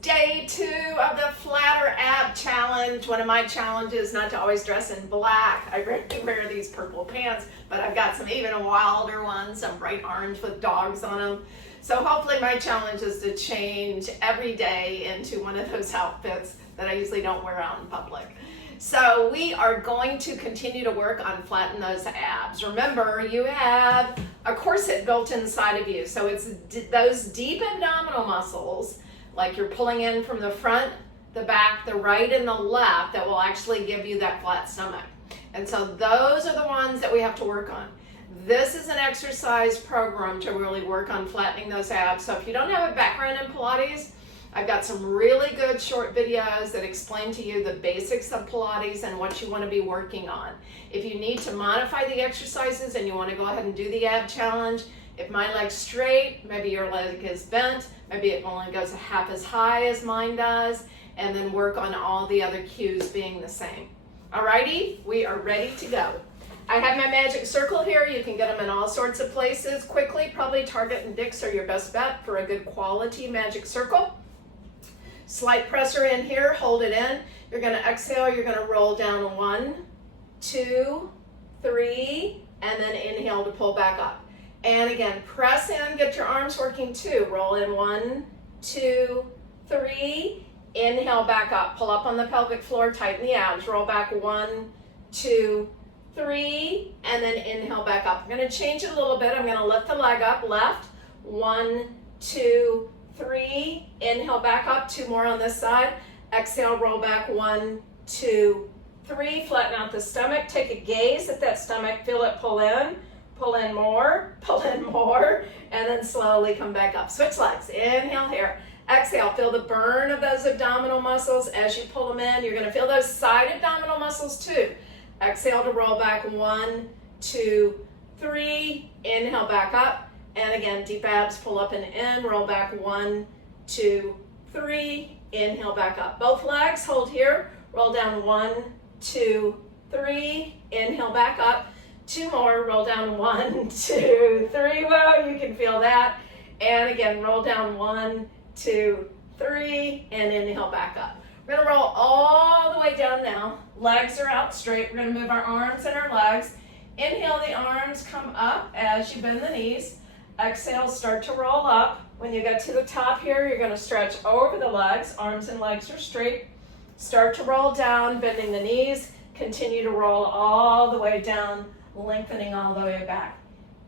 day 2 of the Flatter Ab Challenge. One of my challenges not to always dress in black. I rarely wear these purple pants, but I've got some even wilder ones, some bright orange with dogs on them. So hopefully my challenge is to change every day into one of those outfits that I usually don't wear out in public. So we are going to continue to work on flatten those abs. Remember, you have a corset built inside of you. So it's those deep abdominal muscles, like you're pulling in from the front, the back, the right, and the left, that will actually give you that flat stomach. And so those are the ones that we have to work on. This is an exercise program to really work on flattening those abs. So if you don't have a background in Pilates, I've got some really good short videos that explain to you the basics of Pilates and what you want to be working on. If you need to modify the exercises and you want to go ahead and do the ab challenge, if my leg's straight, maybe your leg is bent, maybe it only goes half as high as mine does, and then work on all the other cues being the same. Alrighty, we are ready to go. I have my magic circle here. You can get them in all sorts of places quickly. Probably Target and Dick's are your best bet for a good quality magic circle. Slight pressure in here, hold it in. You're gonna exhale, you're gonna roll down 1, 2, 3, and then inhale to pull back up. And again, press in, get your arms working too. Roll in 1, 2, 3, inhale back up. Pull up on the pelvic floor, tighten the abs. Roll back 1, 2, 3, and then inhale back up. I'm gonna change it a little bit. I'm gonna lift the leg up, left, 1, 2, 3, inhale back up, 2 more on this side. Exhale, roll back, 1, 2, 3, flatten out the stomach. Take a gaze at that stomach, feel it pull in more, and then slowly come back up. Switch legs, inhale here. Exhale, feel the burn of those abdominal muscles as you pull them in. You're gonna feel those side abdominal muscles too. Exhale to roll back, 1, 2, 3, inhale back up. And again, deep abs, pull up and in, roll back 1, 2, 3, inhale back up. Both legs, hold here, roll down 1, 2, 3, inhale back up. 2 more, roll down 1, 2, 3, whoa, you can feel that. And again, roll down 1, 2, 3, and inhale back up. We're gonna roll all the way down now. Legs are out straight. We're gonna move our arms and our legs. Inhale, the arms come up as you bend the knees. Exhale, start to roll up. When you get to the top here, you're gonna stretch over the legs. Arms and legs are straight. Start to roll down, bending the knees. Continue to roll all the way down, lengthening all the way back.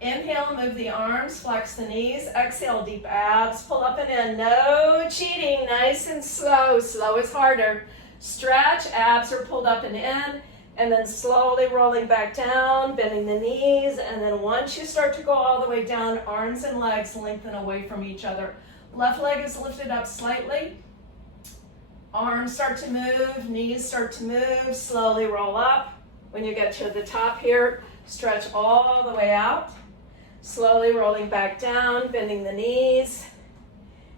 Inhale, move the arms, flex the knees. Exhale, deep abs, pull up and in. No cheating, nice and slow. Slow is harder. Stretch, abs are pulled up and in. And then slowly rolling back down, bending the knees, and then once you start to go all the way down, arms and legs lengthen away from each other. Left leg is lifted up slightly. Arms start to move, knees start to move, slowly roll up. When you get to the top here, stretch all the way out. Slowly rolling back down, bending the knees,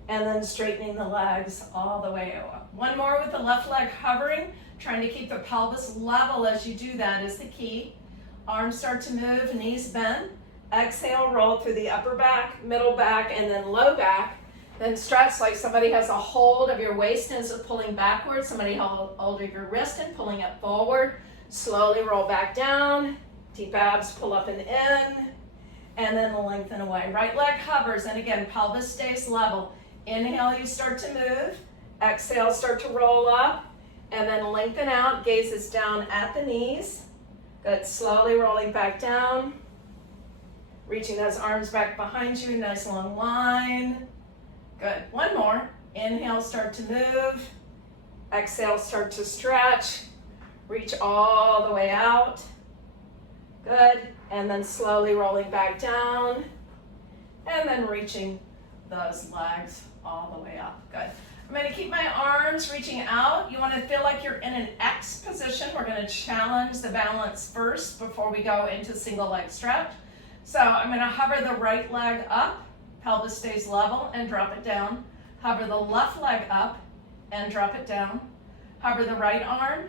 and then straightening the legs all the way up. One more with the left leg hovering. Trying to keep the pelvis level as you do that is the key. Arms start to move, knees bend. Exhale, roll through the upper back, middle back, and then low back. Then stretch like somebody has a hold of your waist and is pulling backwards. Somebody hold of your wrist and pulling it forward. Slowly roll back down. Deep abs, pull up and in. And then lengthen away. Right leg hovers, and again, pelvis stays level. Inhale, you start to move. Exhale, start to roll up. And then lengthen out, gazes down at the knees. Good, slowly rolling back down. Reaching those arms back behind you, nice long line. Good, one more. Inhale, start to move. Exhale, start to stretch. Reach all the way out. Good, and then slowly rolling back down. And then reaching those legs all the way up, good. I'm going to keep my arms reaching out. You want to feel like you're in an X position. We're going to challenge the balance first before we go into single leg stretch. So I'm going to hover the right leg up, pelvis stays level, and drop it down. Hover the left leg up and drop it down. Hover the right arm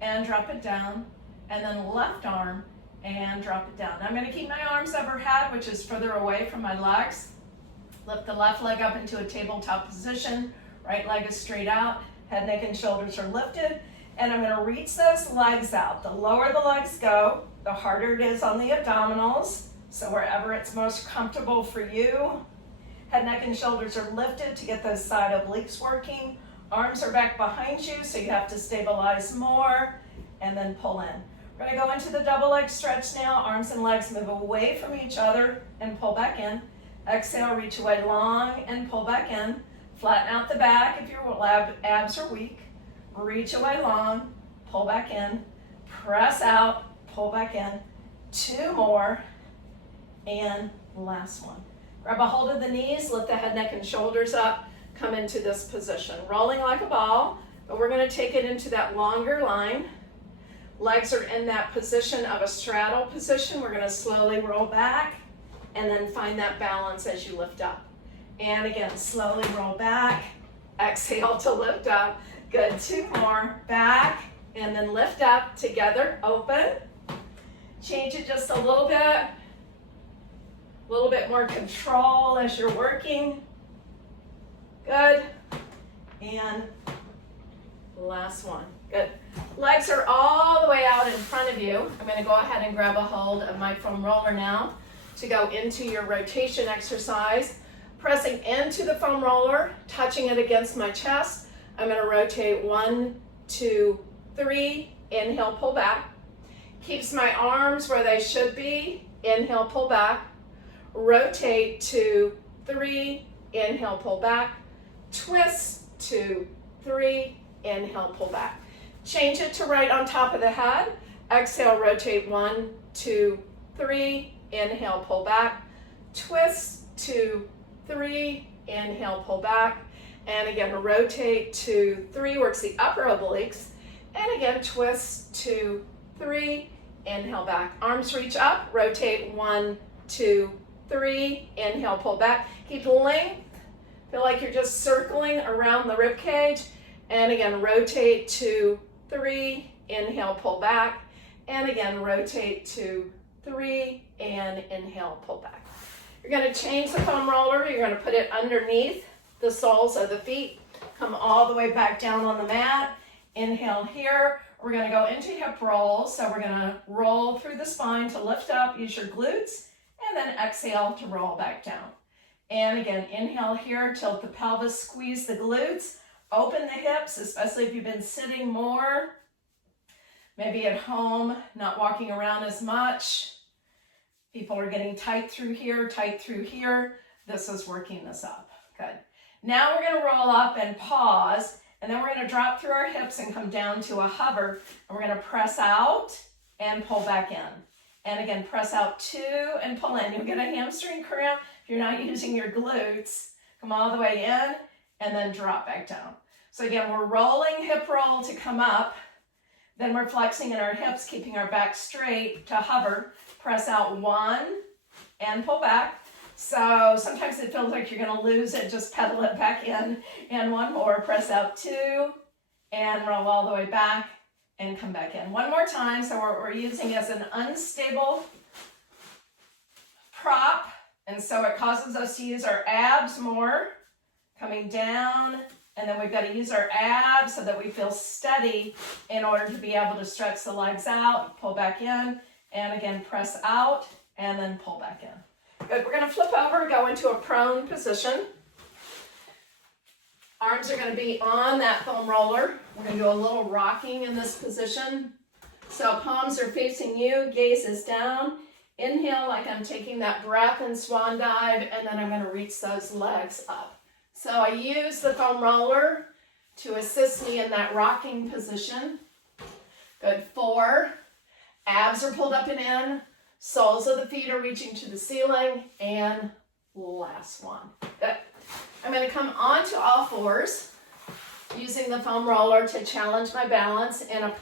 and drop it down. And then left arm and drop it down. Now I'm going to keep my arms overhead, which is further away from my legs. Lift the left leg up into a tabletop position. Right leg is straight out, head, neck, and shoulders are lifted, and I'm gonna reach those legs out. The lower the legs go, the harder it is on the abdominals, so wherever it's most comfortable for you. Head, neck, and shoulders are lifted to get those side obliques working. Arms are back behind you, so you have to stabilize more, and then pull in. We're gonna go into the double leg stretch now. Arms and legs move away from each other and pull back in. Exhale, reach away long and pull back in. Flatten out the back if your abs are weak. Reach away long, pull back in. Press out, pull back in. 2 more, and last one. Grab a hold of the knees, lift the head, neck, and shoulders up. Come into this position, rolling like a ball, but we're gonna take it into that longer line. Legs are in that position of a straddle position. We're gonna slowly roll back and then find that balance as you lift up. And again, slowly roll back, exhale to lift up. Good, 2 more, back, and then lift up together, open. Change it just a little bit more control as you're working. Good, and last one, good. Legs are all the way out in front of you. I'm gonna go ahead and grab a hold of my foam roller now to go into your rotation exercise. Pressing into the foam roller, touching it against my chest. I'm gonna rotate 1, 2, 3, inhale, pull back. Keeps my arms where they should be, inhale, pull back. Rotate 2, 3, inhale, pull back. Twist 2, 3, inhale, pull back. Change it to right on top of the head. Exhale, rotate 1, 2, 3, inhale, pull back. Twist 2, 3, inhale, pull back. And again, rotate 2, 3, works the upper obliques. And again, twist 2, 3, inhale back. Arms reach up, rotate 1, 2, 3, inhale, pull back. Keep length. Feel like you're just circling around the rib cage. And again, rotate 2, 3, inhale, pull back. And again, rotate 2, 3, and inhale, pull back. You're gonna change the foam roller. You're gonna put it underneath the soles of the feet. Come all the way back down on the mat. Inhale here. We're gonna go into hip rolls. So we're gonna roll through the spine to lift up, use your glutes, and then exhale to roll back down. And again, inhale here, tilt the pelvis, squeeze the glutes, open the hips, especially if you've been sitting more, maybe at home, not walking around as much. People are getting tight through here, tight through here. This is working this up. Good. Now we're gonna roll up and pause, and then we're gonna drop through our hips and come down to a hover, and we're gonna press out and pull back in. And again, press out 2 and pull in. You'll get a hamstring cramp if you're not using your glutes. Come all the way in and then drop back down. So again, we're rolling hip roll to come up, then we're flexing in our hips, keeping our back straight to hover. Press out 1 and pull back. So sometimes it feels like you're gonna lose it, just pedal it back in. And 1 more, press out 2 and roll all the way back and come back in. 1 more time, so we're using as an unstable prop, and so it causes us to use our abs more, coming down, and then we've got to use our abs so that we feel steady in order to be able to stretch the legs out, pull back in, and again, press out, and then pull back in. Good, we're gonna flip over, go into a prone position. Arms are gonna be on that foam roller. We're gonna do a little rocking in this position. So palms are facing you, gaze is down. Inhale like I'm taking that breath in swan dive, and then I'm gonna reach those legs up. So I use the foam roller to assist me in that rocking position. Good, 4. Abs are pulled up and in. Soles of the feet are reaching to the ceiling. And last one. Good. I'm going to come onto all fours using the foam roller to challenge my balance in a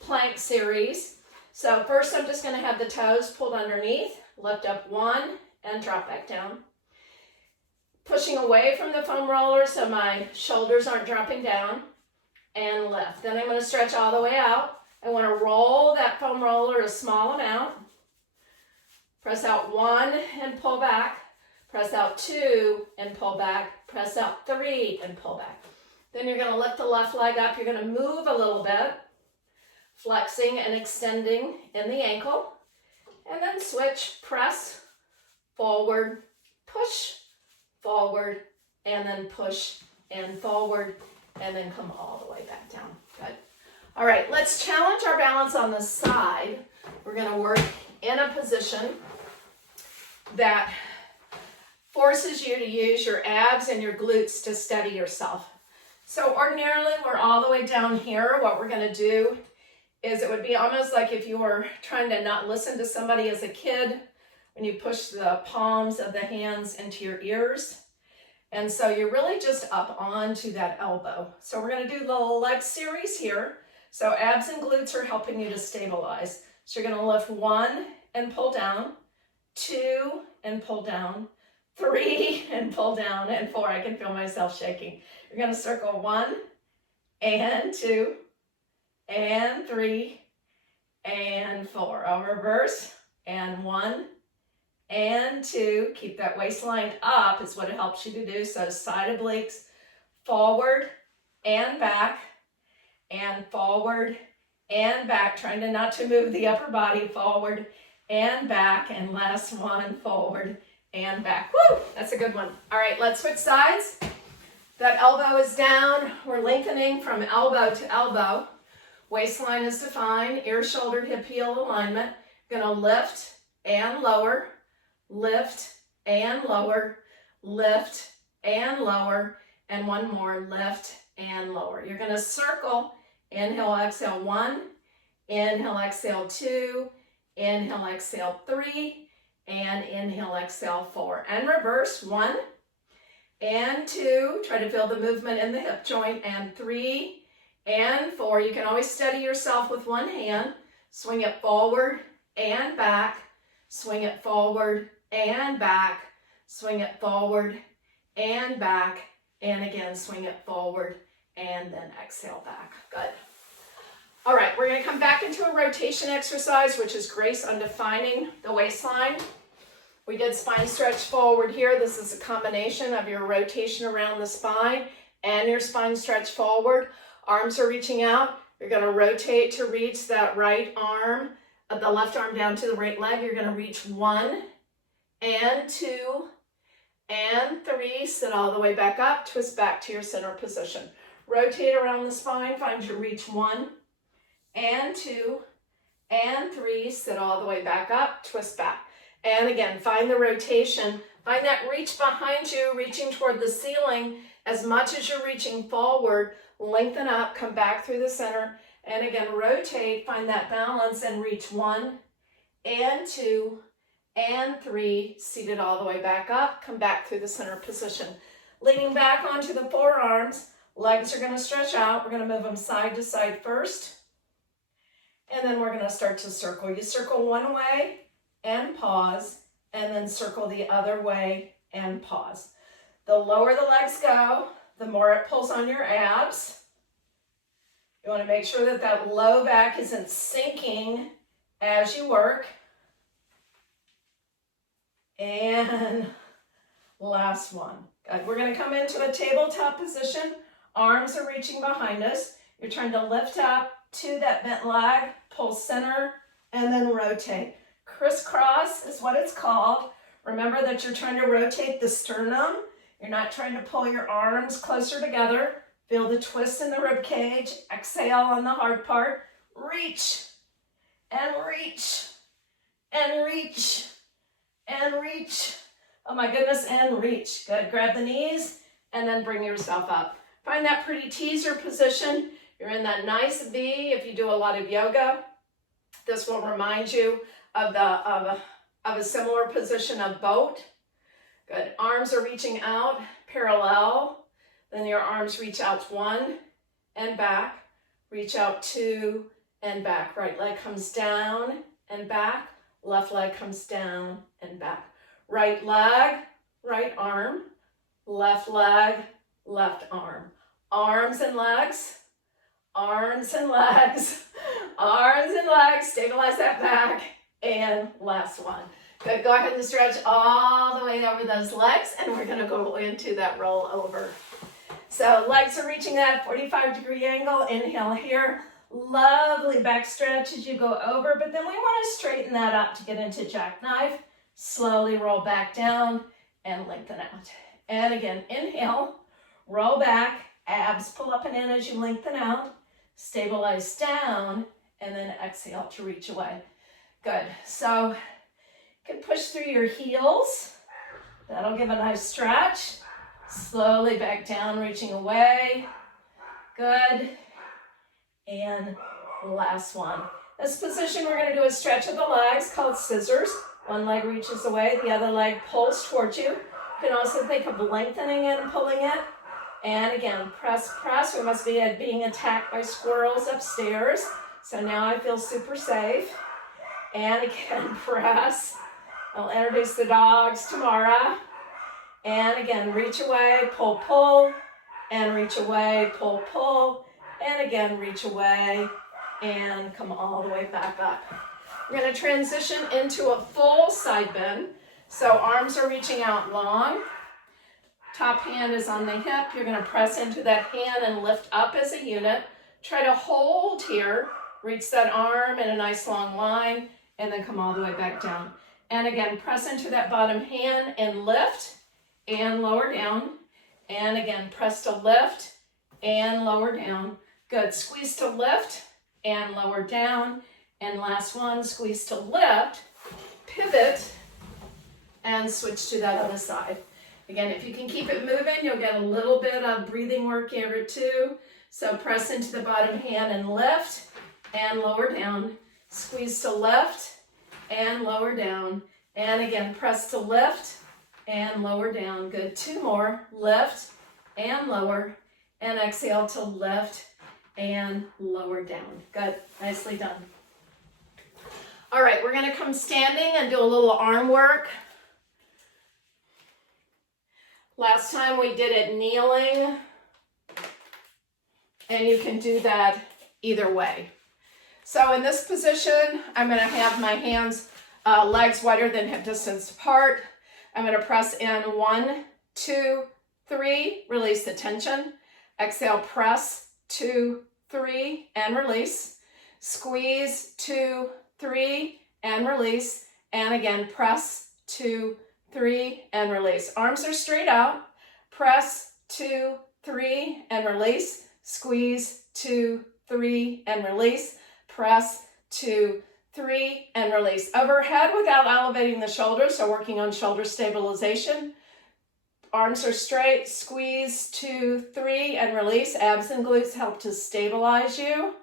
plank series. So first I'm just going to have the toes pulled underneath, lift up 1 and drop back down. Pushing away from the foam roller so my shoulders aren't dropping down, and lift. Then I'm going to stretch all the way out. I want to roll that foam roller a small amount. Press out 1 and pull back. press out 2 and pull back, press out 3 and pull back. Then you're going to lift the left leg up. You're going to move a little bit, flexing and extending in the ankle. And then switch, press, forward, push, forward, and then push and forward, and then come all the way back down. Good. All right, let's challenge our balance on the side. We're going to work in a position that forces you to use your abs and your glutes to steady yourself. So ordinarily, we're all the way down here. What we're going to do is it would be almost like if you were trying to not listen to somebody as a kid when you push the palms of the hands into your ears. And so you're really just up onto that elbow. So we're going to do the leg series here. So abs and glutes are helping you to stabilize. So you're going to lift 1 and pull down, 2 and pull down, 3 and pull down, and 4. I can feel myself shaking. You're going to circle 1 and 2 and 3 and 4. I'll reverse, and 1 and 2. Keep that waistline up is what it helps you to do. So side obliques, forward and back, and forward and back, trying to not to move the upper body, forward and back, and last one, forward and back. Woo, that's a good one. All right, let's switch sides. That elbow is down. We're lengthening from elbow to elbow. Waistline is defined, ear, shoulder, hip, heel alignment. You're gonna lift and lower, lift and lower, lift and lower, and one more, lift and lower. You're gonna circle, inhale, exhale 1, inhale, exhale 2, inhale, exhale 3, and inhale, exhale 4. And reverse, 1 and 2. Try to feel the movement in the hip joint, and 3 and 4. You can always steady yourself with one hand. Swing it forward and back. Swing it forward and back. Swing it forward and back. And again, swing it forward and then exhale back. Good. All right, we're going to come back into a rotation exercise, which is Grace on defining the waistline. We did spine stretch forward here. This is a combination of your rotation around the spine and your spine stretch forward. Arms are reaching out. You're going to rotate to reach that right arm, the left arm down to the right leg. You're going to reach 1 and 2 and 3. Sit all the way back up. Twist back to your center position. Rotate around the spine. Find your reach 1 and 2 and 3. Sit all the way back up. Twist back. And again, find the rotation. Find that reach behind you, reaching toward the ceiling. As much as you're reaching forward, lengthen up, come back through the center, and again, rotate, find that balance, and reach 1 and 2 and 3, seated all the way back up, come back through the center position. Leaning back onto the forearms, legs are going to stretch out. We're going to move them side to side first, and then we're going to start to circle. You circle one way and pause, and then circle the other way and pause. The lower the legs go, the more it pulls on your abs. You want to make sure that that low back isn't sinking as you work. And last one. Good. We're going to come into a tabletop position. Arms are reaching behind us. You're trying to lift up to that bent leg, pull center, and then rotate. Crisscross is what it's called. Remember that you're trying to rotate the sternum. You're not trying to pull your arms closer together. Feel the twist in the rib cage. Exhale on the hard part. Reach and reach and reach and reach. Oh my goodness, and reach. Good. Grab the knees and then bring yourself up. Find that pretty teaser position. You're in that nice V if you do a lot of yoga. This will remind you of a similar position of boat. Good. Arms are reaching out parallel. Then your arms reach out 1 and back. Reach out 2 and back. Right leg comes down and back. Left leg comes down and back. Right leg, right arm. Left leg, left arm. Arms and legs. Arms and legs. Arms and legs. Stabilize that back. And last one. Good, go ahead and stretch all the way over those legs, and we're gonna go into that roll over. So legs are reaching that 45-degree angle. Inhale here. Lovely back stretch as you go over, but then we want to straighten that up to get into jackknife. Slowly roll back down and lengthen out. And again, inhale, roll back, abs pull up and in as you lengthen out. Stabilize down, and then exhale to reach away. Good. So you can push through your heels. That'll give a nice stretch. Slowly back down, reaching away. Good. And last one. This position, we're going to do a stretch of the legs called scissors. One leg reaches away, the other leg pulls towards you. You can also think of lengthening it and pulling it. And again, press, press. We must be being attacked by squirrels upstairs. So now I feel super safe. And again, press. I'll introduce the dogs tomorrow. And again, reach away, pull, pull, and reach away, pull, pull, and again, reach away, and come all the way back up. We're going to transition into a full side bend. So arms are reaching out long. Top hand is on the hip. You're going to press into that hand and lift up as a unit. Try to hold here. Reach that arm in a nice long line, and then come all the way back down. And again, press into that bottom hand and lift. And lower down, and again, press to lift and lower down. Good, squeeze to lift and lower down. And last one, squeeze to lift, pivot, and switch to that other side. Again, if you can keep it moving, you'll get a little bit of breathing work here too. So press into the bottom hand and lift and lower down. Squeeze to lift and lower down. And again, press to lift and lower down. Good. Two more. Lift and lower, and exhale to lift and lower down. Good. Nicely done. All right, we're going to come standing and do a little arm work. Last time we did it kneeling, and you can do that either way. So in this position, I'm going to have my hands, legs wider than hip distance apart. I'm going to press in 1, 2, 3, release the tension. Exhale, press 2, 3, and release. Squeeze 2, 3, and release. And again, press 2, 3, and release. Arms are straight out. Press 2, 3, and release. Squeeze 2, 3, and release. Press 2, 3, and release. Overhead without elevating the shoulders, so working on shoulder stabilization. Arms are straight, squeeze 2, 3, and release. Abs and glutes help to stabilize you.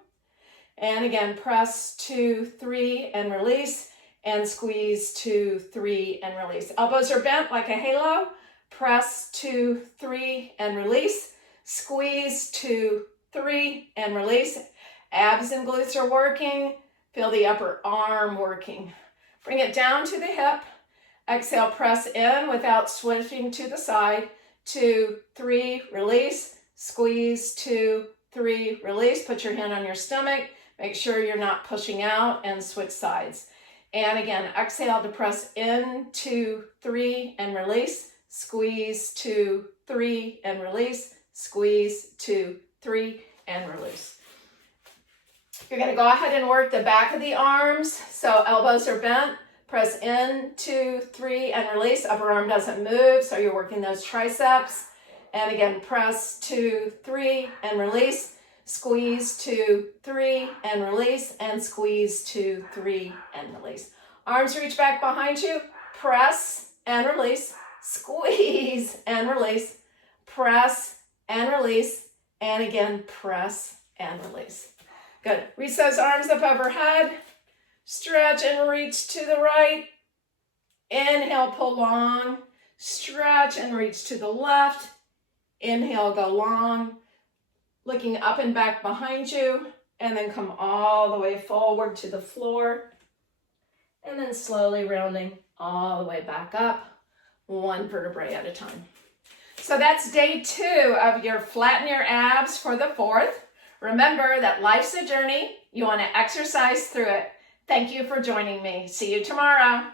And again, press 2, 3, and release, and squeeze 2, 3, and release. Elbows are bent like a halo. Press 2, 3, and release. Squeeze 2, 3, and release. Abs and glutes are working. Feel the upper arm working. Bring it down to the hip. Exhale, press in without switching to the side. 2, 3, release. Squeeze 2, 3, release. Put your hand on your stomach. Make sure you're not pushing out, and switch sides. And again, exhale to press in, 2, 3, and release. Squeeze 2, 3, and release. Squeeze 2, 3, and release. You're going to go ahead and work the back of the arms. So elbows are bent. Press in, 2, 3, and release. Upper arm doesn't move, so you're working those triceps. And again, press 2, 3, and release. Squeeze 2, 3, and release. And squeeze 2, 3, and release. Arms reach back behind you. Press and release. Squeeze and release. Press and release. And again, press and release. Good. Reach those arms up overhead. Stretch and reach to the right. Inhale, pull long. Stretch and reach to the left. Inhale, go long. Looking up and back behind you. And then come all the way forward to the floor. And then slowly rounding all the way back up. One vertebrae at a time. So that's day 2 of your Flatten Your Abs for the 4th. Remember that life's a journey. You want to exercise through it. Thank you for joining me. See you tomorrow.